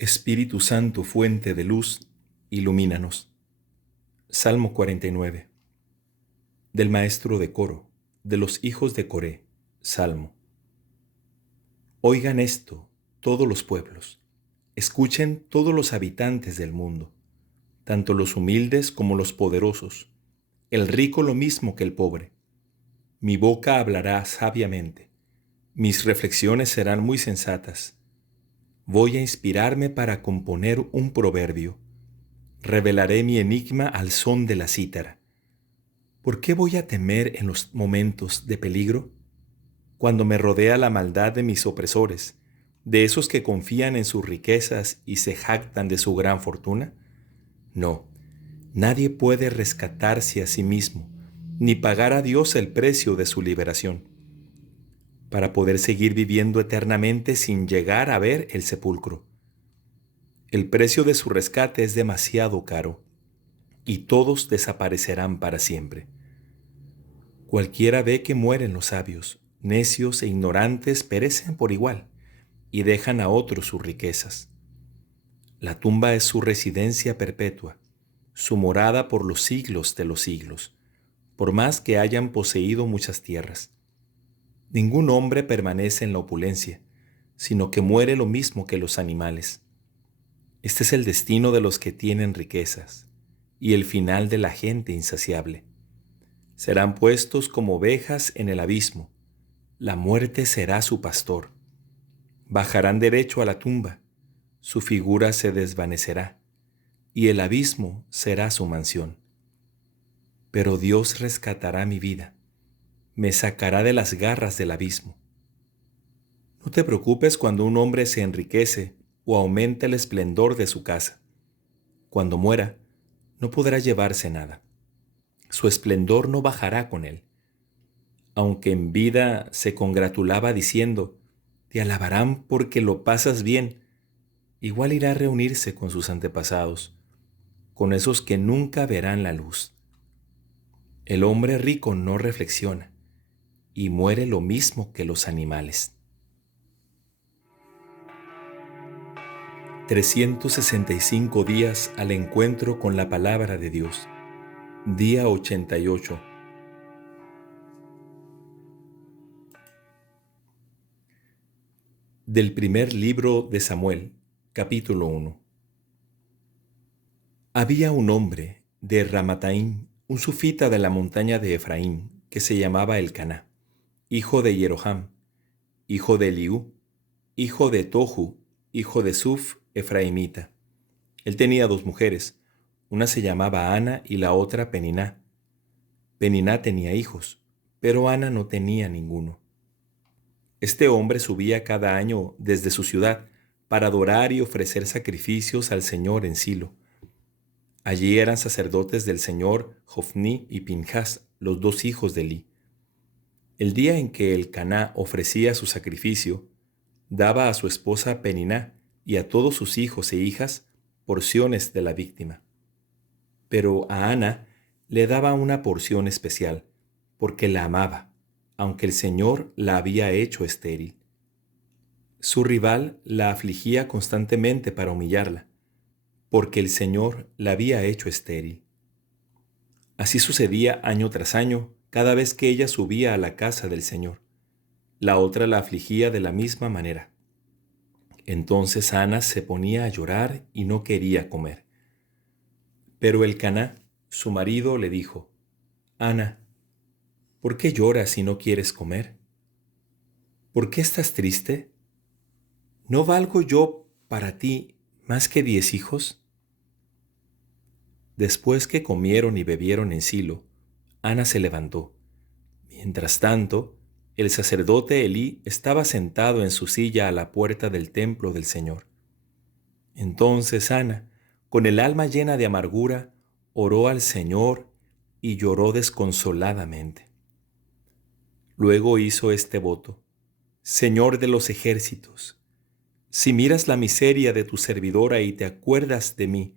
Espíritu Santo, fuente de luz, ilumínanos. Salmo 49. Del maestro de coro, de los hijos de Coré. Salmo. Oigan esto, todos los pueblos. Escuchen todos los habitantes del mundo, tanto los humildes como los poderosos, el rico lo mismo que el pobre. Mi boca hablará sabiamente, mis reflexiones serán muy sensatas. Voy a inspirarme para componer un proverbio. Revelaré mi enigma al son de la cítara. ¿Por qué voy a temer en los momentos de peligro? Cuando me rodea la maldad de mis opresores, de esos que confían en sus riquezas y se jactan de su gran fortuna. No, nadie puede rescatarse a sí mismo, ni pagar a Dios el precio de su liberación, para poder seguir viviendo eternamente sin llegar a ver el sepulcro. El precio de su rescate es demasiado caro, y todos desaparecerán para siempre. Cualquiera ve que mueren los sabios, necios e ignorantes perecen por igual, y dejan a otros sus riquezas. La tumba es su residencia perpetua, su morada por los siglos de los siglos, por más que hayan poseído muchas tierras. Ningún hombre permanece en la opulencia, sino que muere lo mismo que los animales. Este es el destino de los que tienen riquezas, y el final de la gente insaciable. Serán puestos como ovejas en el abismo. La muerte será su pastor. Bajarán derecho a la tumba. Su figura se desvanecerá, y el abismo será su mansión. Pero Dios rescatará mi vida. Me sacará de las garras del abismo. No te preocupes cuando un hombre se enriquece o aumenta el esplendor de su casa. Cuando muera, no podrá llevarse nada. Su esplendor no bajará con él. Aunque en vida se congratulaba diciendo, te alabarán porque lo pasas bien, igual irá a reunirse con sus antepasados, con esos que nunca verán la luz. El hombre rico no reflexiona y muere lo mismo que los animales. 365 días al encuentro con la palabra de Dios. Día 88. Del primer libro de Samuel, capítulo 1. Había un hombre de Ramataim, un sufita de la montaña de Efraín, que se llamaba Elcaná, hijo de Jeroham, hijo de Eliú, hijo de Tohu, hijo de Suf, efraimita. Él tenía dos mujeres, una se llamaba Ana y la otra Peniná. Peniná tenía hijos, pero Ana no tenía ninguno. Este hombre subía cada año desde su ciudad para adorar y ofrecer sacrificios al Señor en Silo. Allí eran sacerdotes del Señor Jofní y Pinjas, los dos hijos de Elí. El día en que Elcaná ofrecía su sacrificio, daba a su esposa Peniná y a todos sus hijos e hijas porciones de la víctima. Pero a Ana le daba una porción especial, porque la amaba, aunque el Señor la había hecho estéril. Su rival la afligía constantemente para humillarla, porque el Señor la había hecho estéril. Así sucedía año tras año, cada vez que ella subía a la casa del Señor. La otra la afligía de la misma manera. Entonces Ana se ponía a llorar y no quería comer. Pero Elcaná, su marido, le dijo, Ana, ¿por qué lloras y no quieres comer? ¿Por qué estás triste? ¿No valgo yo para ti más que 10 hijos? Después que comieron y bebieron en Silo, Ana se levantó. Mientras tanto, el sacerdote Elí estaba sentado en su silla a la puerta del templo del Señor. Entonces Ana, con el alma llena de amargura, oró al Señor y lloró desconsoladamente. Luego hizo este voto: Señor de los ejércitos, si miras la miseria de tu servidora y te acuerdas de mí,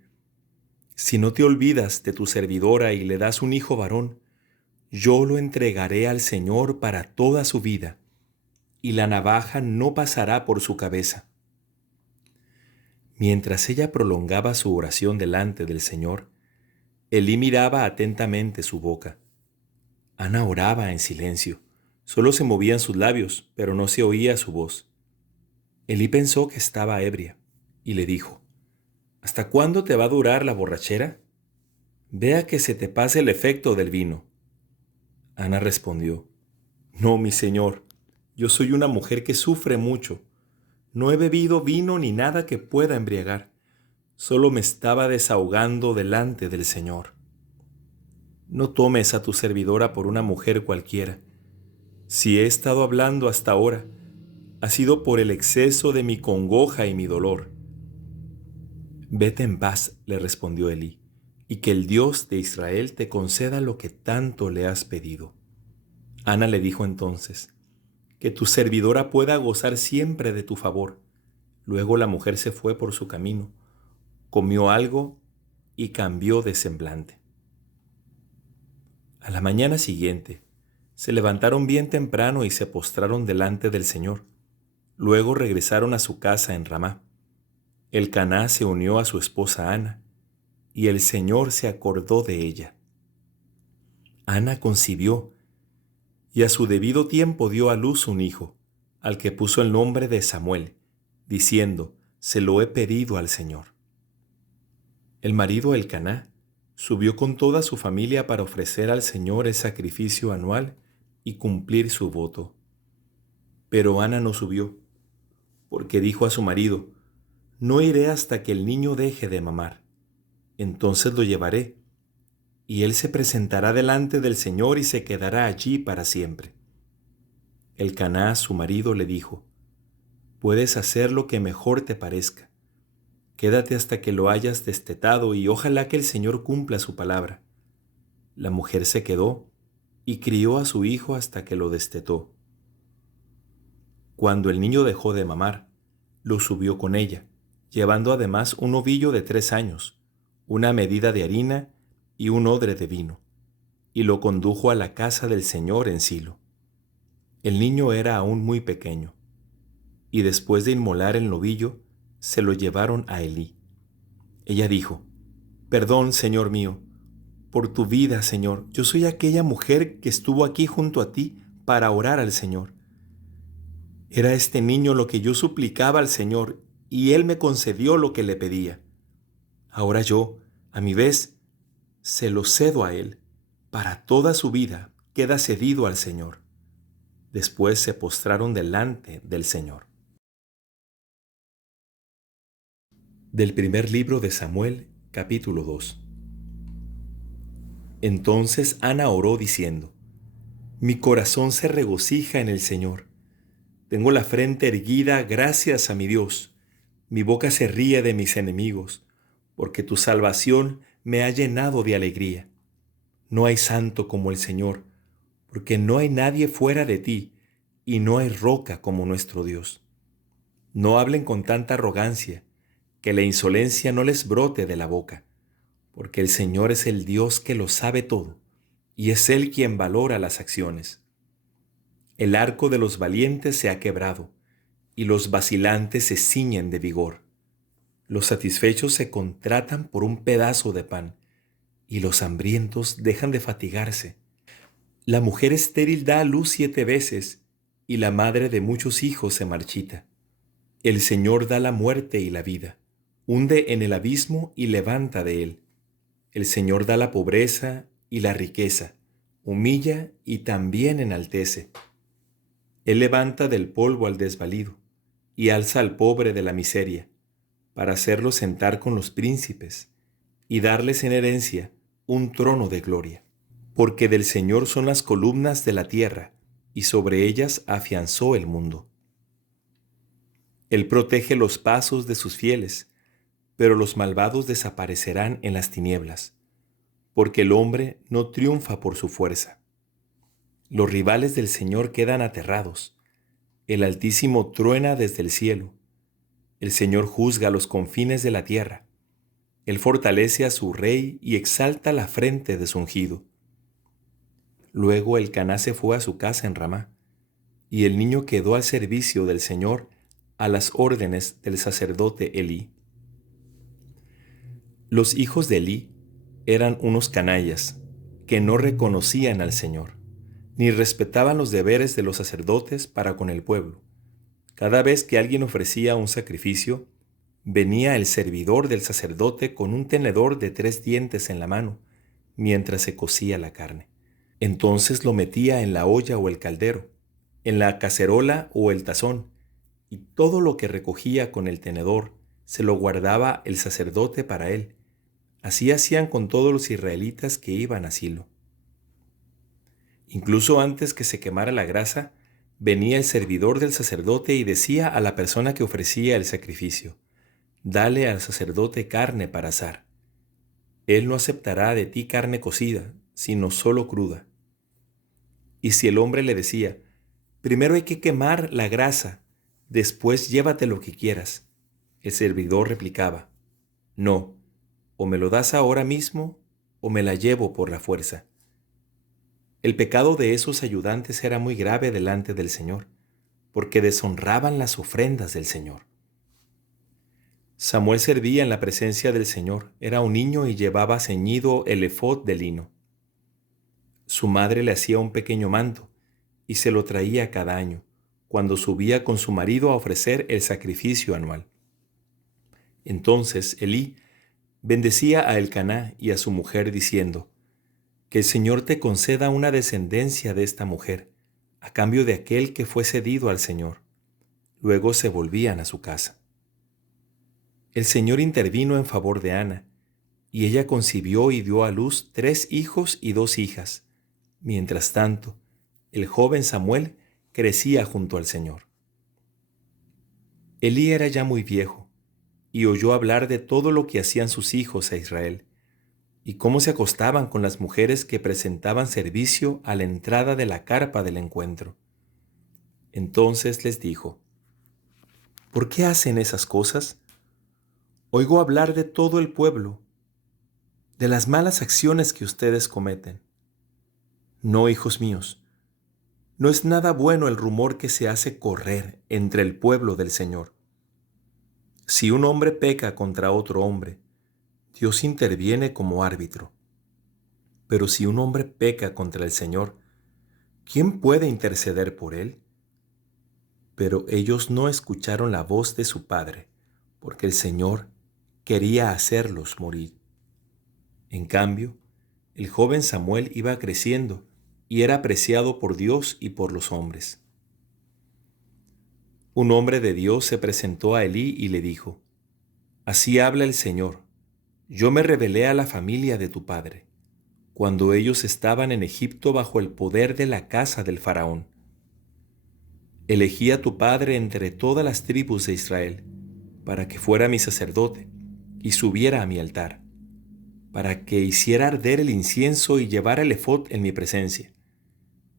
si no te olvidas de tu servidora y le das un hijo varón, yo lo entregaré al Señor para toda su vida, y la navaja no pasará por su cabeza. Mientras ella prolongaba su oración delante del Señor, Elí miraba atentamente su boca. Ana oraba en silencio. Solo se movían sus labios, pero no se oía su voz. Elí pensó que estaba ebria y le dijo: ¿Hasta cuándo te va a durar la borrachera? Vea que se te pase el efecto del vino. Ana respondió: No, mi señor, yo soy una mujer que sufre mucho. No he bebido vino ni nada que pueda embriagar. Solo me estaba desahogando delante del Señor. No tomes a tu servidora por una mujer cualquiera. Si he estado hablando hasta ahora, ha sido por el exceso de mi congoja y mi dolor. Vete en paz, le respondió Elí, y que el Dios de Israel te conceda lo que tanto le has pedido. Ana le dijo entonces: Que tu servidora pueda gozar siempre de tu favor. Luego la mujer se fue por su camino, comió algo y cambió de semblante. A la mañana siguiente, se levantaron bien temprano y se postraron delante del Señor. Luego regresaron a su casa en Ramá. Elcaná se unió a su esposa Ana, y el Señor se acordó de ella. Ana concibió, y a su debido tiempo dio a luz un hijo, al que puso el nombre de Samuel, diciendo: Se lo he pedido al Señor. El marido Elcaná subió con toda su familia para ofrecer al Señor el sacrificio anual y cumplir su voto. Pero Ana no subió, porque dijo a su marido: No iré hasta que el niño deje de mamar. Entonces lo llevaré, y él se presentará delante del Señor y se quedará allí para siempre. Elcaná, su marido, le dijo: Puedes hacer lo que mejor te parezca. Quédate hasta que lo hayas destetado y ojalá que el Señor cumpla su palabra. La mujer se quedó y crió a su hijo hasta que lo destetó. Cuando el niño dejó de mamar, lo subió con ella, llevando además un ovillo de 3 años, una medida de harina y un odre de vino, y lo condujo a la casa del Señor en Silo. El niño era aún muy pequeño, y después de inmolar el novillo, se lo llevaron a Elí. Ella dijo: Perdón, Señor mío, por tu vida, Señor. Yo soy aquella mujer que estuvo aquí junto a ti para orar al Señor. Era este niño lo que yo suplicaba al Señor, y Él me concedió lo que le pedía. Ahora yo, a mi vez, se lo cedo a Él. Para toda su vida queda cedido al Señor. Después se postraron delante del Señor. Del primer libro de Samuel, capítulo 2. Entonces Ana oró diciendo: Mi corazón se regocija en el Señor. Tengo la frente erguida gracias a mi Dios. Mi boca se ríe de mis enemigos, porque tu salvación me ha llenado de alegría. No hay santo como el Señor, porque no hay nadie fuera de ti, y no hay roca como nuestro Dios. No hablen con tanta arrogancia, que la insolencia no les brote de la boca, porque el Señor es el Dios que lo sabe todo, y es Él quien valora las acciones. El arco de los valientes se ha quebrado, y los vacilantes se ciñen de vigor. Los satisfechos se contratan por un pedazo de pan, y los hambrientos dejan de fatigarse. La mujer estéril da a luz 7 veces, y la madre de muchos hijos se marchita. El Señor da la muerte y la vida, hunde en el abismo y levanta de él. El Señor da la pobreza y la riqueza, humilla y también enaltece. Él levanta del polvo al desvalido, y alza al pobre de la miseria, para hacerlo sentar con los príncipes, y darles en herencia un trono de gloria. Porque del Señor son las columnas de la tierra, y sobre ellas afianzó el mundo. Él protege los pasos de sus fieles, pero los malvados desaparecerán en las tinieblas, porque el hombre no triunfa por su fuerza. Los rivales del Señor quedan aterrados, el Altísimo truena desde el cielo, el Señor juzga los confines de la tierra, Él fortalece a su rey y exalta la frente de su ungido. Luego Elcaná se fue a su casa en Ramá, y el niño quedó al servicio del Señor a las órdenes del sacerdote Elí. Los hijos de Elí eran unos canallas que no reconocían al Señor, ni respetaban los deberes de los sacerdotes para con el pueblo. Cada vez que alguien ofrecía un sacrificio, venía el servidor del sacerdote con un tenedor de 3 dientes en la mano, mientras se cocía la carne. Entonces lo metía en la olla o el caldero, en la cacerola o el tazón, y todo lo que recogía con el tenedor se lo guardaba el sacerdote para él. Así hacían con todos los israelitas que iban a Silo. Incluso antes que se quemara la grasa, venía el servidor del sacerdote y decía a la persona que ofrecía el sacrificio: «Dale al sacerdote carne para asar. Él no aceptará de ti carne cocida, sino solo cruda». Y si el hombre le decía: «Primero hay que quemar la grasa, después llévate lo que quieras», el servidor replicaba: «No, o me lo das ahora mismo, o me la llevo por la fuerza». El pecado de esos ayudantes era muy grave delante del Señor, porque deshonraban las ofrendas del Señor. Samuel servía en la presencia del Señor, era un niño y llevaba ceñido el efod de lino. Su madre le hacía un pequeño manto y se lo traía cada año, cuando subía con su marido a ofrecer el sacrificio anual. Entonces Elí bendecía a Elcaná y a su mujer diciendo: «Que el Señor te conceda una descendencia de esta mujer, a cambio de aquel que fue cedido al Señor». Luego se volvían a su casa. El Señor intervino en favor de Ana, y ella concibió y dio a luz 3 hijos y 2 hijas. Mientras tanto, el joven Samuel crecía junto al Señor. Elí era ya muy viejo, y oyó hablar de todo lo que hacían sus hijos a Israel, y cómo se acostaban con las mujeres que presentaban servicio a la entrada de la carpa del encuentro. Entonces les dijo: «¿Por qué hacen esas cosas? Oigo hablar de todo el pueblo, de las malas acciones que ustedes cometen. No, hijos míos, no es nada bueno el rumor que se hace correr entre el pueblo del Señor. Si un hombre peca contra otro hombre, Dios interviene como árbitro. Pero si un hombre peca contra el Señor, ¿quién puede interceder por él?». Pero ellos no escucharon la voz de su padre, porque el Señor quería hacerlos morir. En cambio, el joven Samuel iba creciendo y era apreciado por Dios y por los hombres. Un hombre de Dios se presentó a Elí y le dijo: «Así habla el Señor, yo me rebelé a la familia de tu padre, cuando ellos estaban en Egipto bajo el poder de la casa del faraón. Elegí a tu padre entre todas las tribus de Israel, para que fuera mi sacerdote y subiera a mi altar, para que hiciera arder el incienso y llevara el efod en mi presencia.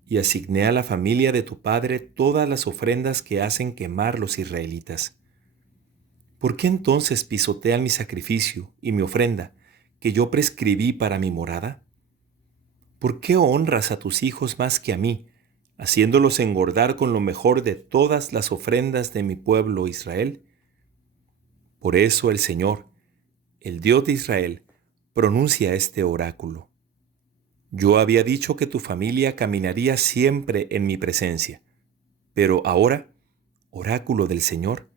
Y asigné a la familia de tu padre todas las ofrendas que hacen quemar los israelitas. ¿Por qué entonces pisotean mi sacrificio y mi ofrenda que yo prescribí para mi morada? ¿Por qué honras a tus hijos más que a mí, haciéndolos engordar con lo mejor de todas las ofrendas de mi pueblo Israel?». Por eso el Señor, el Dios de Israel, pronuncia este oráculo: «Yo había dicho que tu familia caminaría siempre en mi presencia, pero ahora, oráculo del Señor,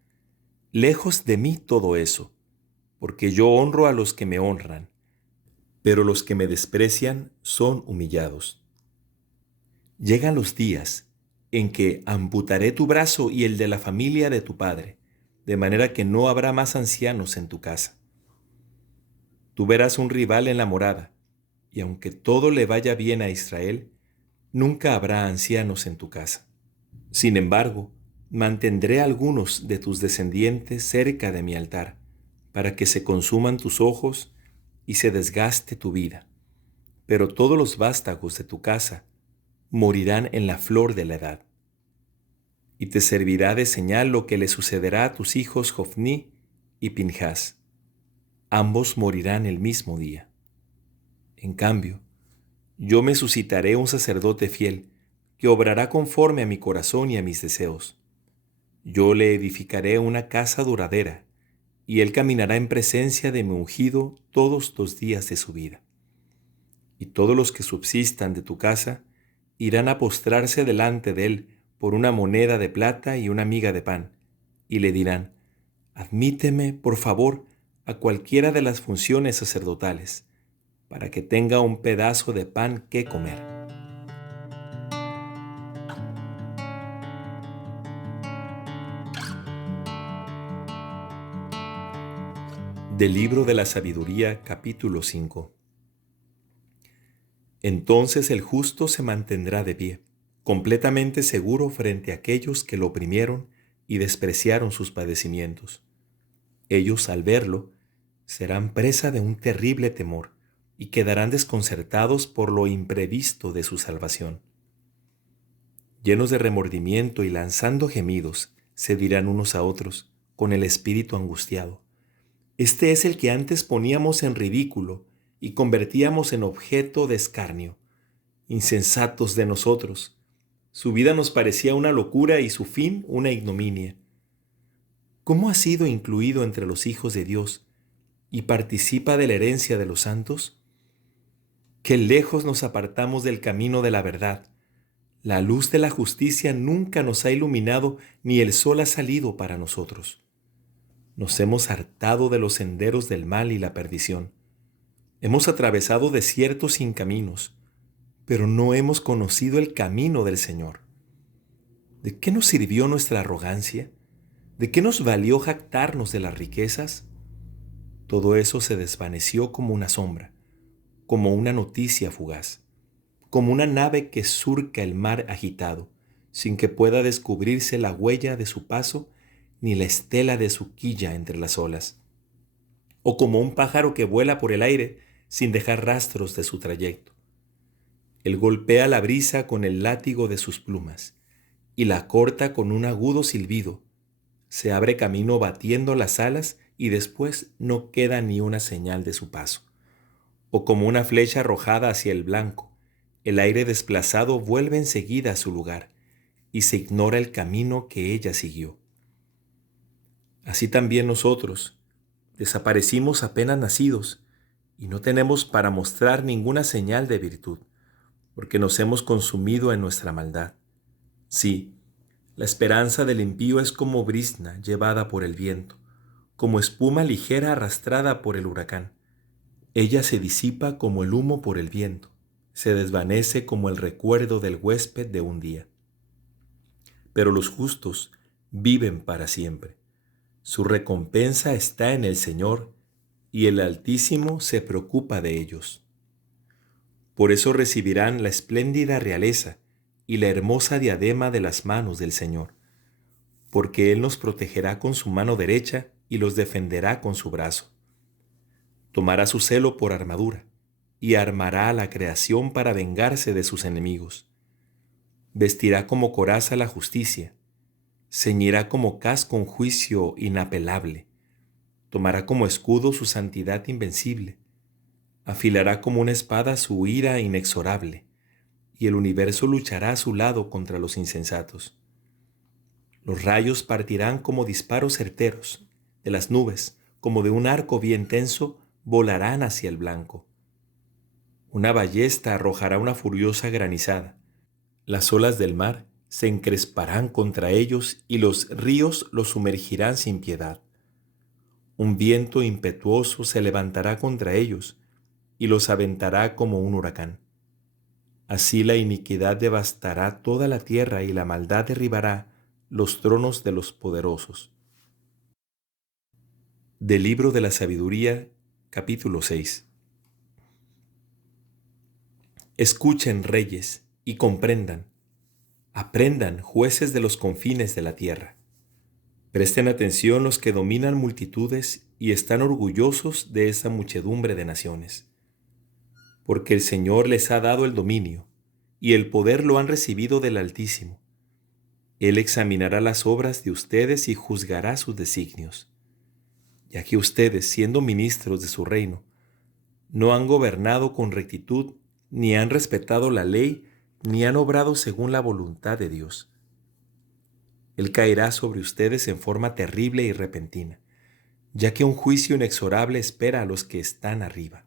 lejos de mí todo eso, porque yo honro a los que me honran, pero los que me desprecian son humillados. Llegan los días en que amputaré tu brazo y el de la familia de tu padre, de manera que no habrá más ancianos en tu casa. Tú verás un rival en la morada, y aunque todo le vaya bien a Israel, nunca habrá ancianos en tu casa. Sin embargo, mantendré a algunos de tus descendientes cerca de mi altar, para que se consuman tus ojos y se desgaste tu vida. Pero todos los vástagos de tu casa morirán en la flor de la edad. Y te servirá de señal lo que le sucederá a tus hijos Jofní y Pinjas. Ambos morirán el mismo día. En cambio, yo me suscitaré un sacerdote fiel, que obrará conforme a mi corazón y a mis deseos. Yo le edificaré una casa duradera, y él caminará en presencia de mi ungido todos los días de su vida. Y todos los que subsistan de tu casa irán a postrarse delante de él por una moneda de plata y una miga de pan, y le dirán: admíteme, por favor, a cualquiera de las funciones sacerdotales, para que tenga un pedazo de pan que comer. Del libro de la sabiduría, capítulo 5. Entonces el justo se mantendrá de pie, completamente seguro frente a aquellos que lo oprimieron y despreciaron sus padecimientos. Ellos, al verlo, serán presa de un terrible temor y quedarán desconcertados por lo imprevisto de su salvación. Llenos de remordimiento y lanzando gemidos, se dirán unos a otros, con el espíritu angustiado: este es el que antes poníamos en ridículo y convertíamos en objeto de escarnio. Insensatos de nosotros. Su vida nos parecía una locura y su fin una ignominia. ¿Cómo ha sido incluido entre los hijos de Dios y participa de la herencia de los santos? Qué lejos nos apartamos del camino de la verdad. La luz de la justicia nunca nos ha iluminado, ni el sol ha salido para nosotros. Nos hemos hartado de los senderos del mal y la perdición. Hemos atravesado desiertos sin caminos, pero no hemos conocido el camino del Señor. ¿De qué nos sirvió nuestra arrogancia? ¿De qué nos valió jactarnos de las riquezas? Todo eso se desvaneció como una sombra, como una noticia fugaz, como una nave que surca el mar agitado, sin que pueda descubrirse la huella de su paso ni la estela de su quilla entre las olas, o como un pájaro que vuela por el aire sin dejar rastros de su trayecto. Él golpea la brisa con el látigo de sus plumas y la corta con un agudo silbido. Se abre camino batiendo las alas y después no queda ni una señal de su paso. O como una flecha arrojada hacia el blanco, el aire desplazado vuelve enseguida a su lugar y se ignora el camino que ella siguió. Así también nosotros desaparecimos apenas nacidos y no tenemos para mostrar ninguna señal de virtud, porque nos hemos consumido en nuestra maldad. Sí, la esperanza del impío es como brizna llevada por el viento, como espuma ligera arrastrada por el huracán. Ella se disipa como el humo por el viento, se desvanece como el recuerdo del huésped de un día. Pero los justos viven para siempre. Su recompensa está en el Señor, y el Altísimo se preocupa de ellos. Por eso recibirán la espléndida realeza y la hermosa diadema de las manos del Señor, porque Él nos protegerá con su mano derecha y los defenderá con su brazo. Tomará su celo por armadura y armará a la creación para vengarse de sus enemigos. Vestirá como coraza la justicia, ceñirá como casco un juicio inapelable, tomará como escudo su santidad invencible, afilará como una espada su ira inexorable, y el universo luchará a su lado contra los insensatos. Los rayos partirán como disparos certeros, de las nubes, como de un arco bien tenso, volarán hacia el blanco. Una ballesta arrojará una furiosa granizada. Las olas del mar se encresparán contra ellos y los ríos los sumergirán sin piedad. Un viento impetuoso se levantará contra ellos y los aventará como un huracán. Así la iniquidad devastará toda la tierra y la maldad derribará los tronos de los poderosos. Del libro de la sabiduría, capítulo 6. Escuchen, reyes, y comprendan. Aprendan, jueces de los confines de la tierra. Presten atención los que dominan multitudes y están orgullosos de esa muchedumbre de naciones. Porque el Señor les ha dado el dominio, y el poder lo han recibido del Altísimo. Él examinará las obras de ustedes y juzgará sus designios, ya que ustedes, siendo ministros de su reino, no han gobernado con rectitud, ni han respetado la ley, ni han obrado según la voluntad de Dios. Él caerá sobre ustedes en forma terrible y repentina, ya que un juicio inexorable espera a los que están arriba.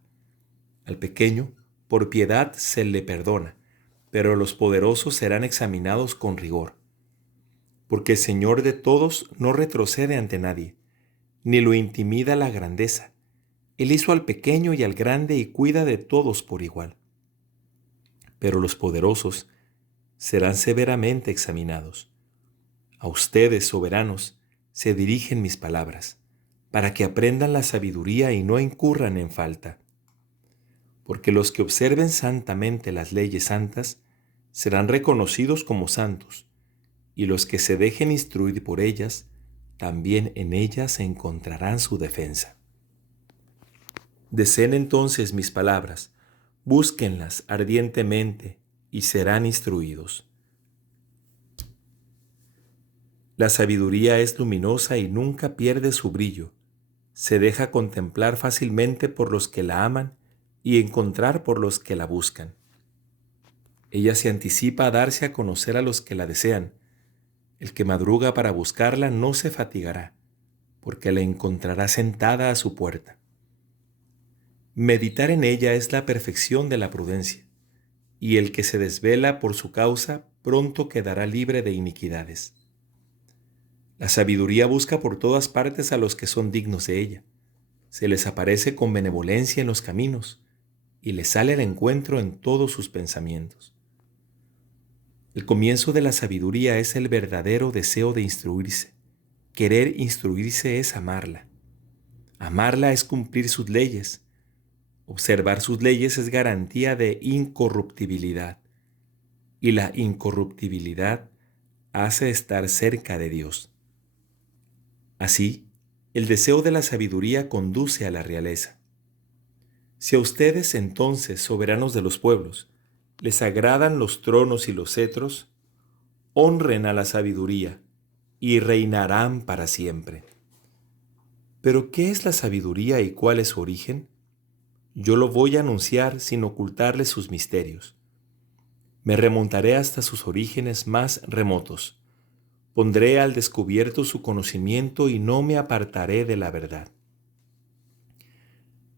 Al pequeño, por piedad se le perdona, pero los poderosos serán examinados con rigor. Porque el Señor de todos no retrocede ante nadie, ni lo intimida la grandeza. Él hizo al pequeño y al grande y cuida de todos por igual. Pero los poderosos serán severamente examinados. A ustedes, soberanos, se dirigen mis palabras, para que aprendan la sabiduría y no incurran en falta. Porque los que observen santamente las leyes santas serán reconocidos como santos, y los que se dejen instruir por ellas, también en ellas encontrarán su defensa. Deseen entonces mis palabras, búsquenlas ardientemente y serán instruidos. La sabiduría es luminosa y nunca pierde su brillo. Se deja contemplar fácilmente por los que la aman y encontrar por los que la buscan. Ella se anticipa a darse a conocer a los que la desean. El que madruga para buscarla no se fatigará, porque la encontrará sentada a su puerta. Meditar en ella es la perfección de la prudencia, y el que se desvela por su causa pronto quedará libre de iniquidades. La sabiduría busca por todas partes a los que son dignos de ella. Se les aparece con benevolencia en los caminos, y les sale al encuentro en todos sus pensamientos. El comienzo de la sabiduría es el verdadero deseo de instruirse. Querer instruirse es amarla. Amarla es cumplir sus leyes. Observar sus leyes es garantía de incorruptibilidad. Y la incorruptibilidad hace estar cerca de Dios. Así, el deseo de la sabiduría conduce a la realeza. Si a ustedes entonces, soberanos de los pueblos, les agradan los tronos y los cetros, honren a la sabiduría y reinarán para siempre. ¿Pero qué es la sabiduría y cuál es su origen? Yo lo voy a anunciar sin ocultarles sus misterios. Me remontaré hasta sus orígenes más remotos. Pondré al descubierto su conocimiento y no me apartaré de la verdad.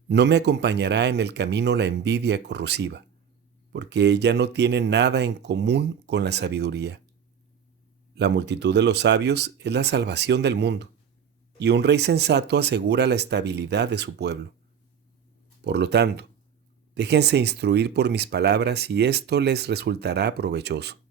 No me acompañará en el camino la envidia corrosiva, porque ella no tiene nada en común con la sabiduría. La multitud de los sabios es la salvación del mundo, y un rey sensato asegura la estabilidad de su pueblo. Por lo tanto, déjense instruir por mis palabras y esto les resultará provechoso.